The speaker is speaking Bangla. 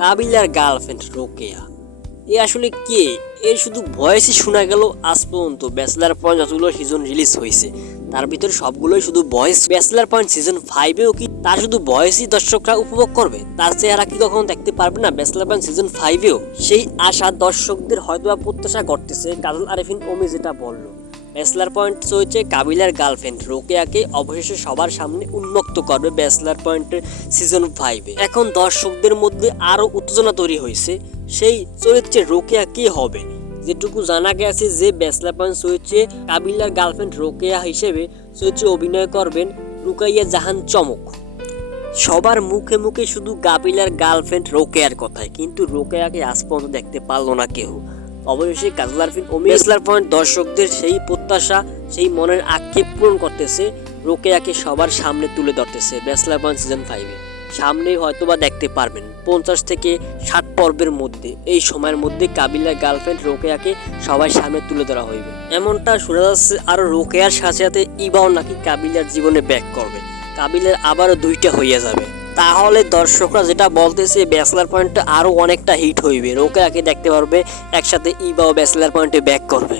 কাবিলার গার্লফ্রেন্ড রোকেয়া এ আসলে কে? এর শুধু ভয়েসই শোনা গেল আজ পর্যন্ত ব্যাচেলার পয়েন্ট যতগুলো সিজন রিলিজ হয়েছে তার ভিতরে সবগুলোই শুধু ভয়েস। ব্যাচেলার পয়েন্ট সিজন 5-এও কি তার শুধু ভয়েসই দর্শকরা উপভোগ করবে? তার চেহারা কি কখনো দেখতে পারবে না ব্যাচেলার পয়েন্ট সিজন 5-এও? সেই আশা দর্শকদের হয়তো প্রত্যাশা করতেছে। কাজল আরেফিন অমি যেটা বললো, ব্যাচেলার পয়েন্ট চলছে কাবিলার গার্লফ্রেন্ড রোকেয়াকে অবশেষে সবার সামনে উন্মুক্ত করবে ব্যাচেলার পয়েন্টের সিজন 5-এ। এখন দর্শকদের মধ্যে আরো উত্তেজনা তৈরি হয়েছে, সেই চরিত্রে রোকেয়া কে হবে। যেটুকু জানা গেছে যে ব্যাচেলার পয়েন্ট চরিত্রে কাবিলার গার্লফ্রেন্ড রোকেয়া হিসেবে চরিত্রে অভিনয় করবেন রুকাইয়া জাহান চমক। সবার মুখে মুখে শুধু কাবিলার গার্লফ্রেন্ড রোকেয়ার কথাই, কিন্তু রোকেয়াকে আজ পর্যন্ত দেখতে পারলো না কেউ। অবশেষে কাজল আরেফিন অমি ব্যাচেলার পয়েন্ট দর্শকদের সেই প্রত্যাশা, সেই মনের আক্ষেপ পূরণ করতেছে, রোকেয়াকে সবার সামনে তুলে ধরতেছে ব্যাচেলার পয়েন্ট সিজন 5-এ। সামনেই হয়তোবা দেখতে পারবেন 50 থেকে 60 পর্বের মধ্যে, এই সময়ের মধ্যে কাবিলার গার্লফ্রেন্ড রোকেয়াকে সবার সামনে তুলে ধরা হইবে এমনটা শোনা যাচ্ছে। আর রোকেয়ার সাথে সাথে ইবাও নাকি কাবিলার জীবনে ব্যাক করবে, কাবিলার আবারও 2টা হইয়া যাবে। তাহলে দর্শকরা যেটা বলতেছে ব্যাচেলার পয়েন্টে আরো অনেকটা হিট হইবে, রোকেয়াকে দেখতে পারবে একসাথে ইবাও ব্যাচেলার পয়েন্টে ব্যাক করবে।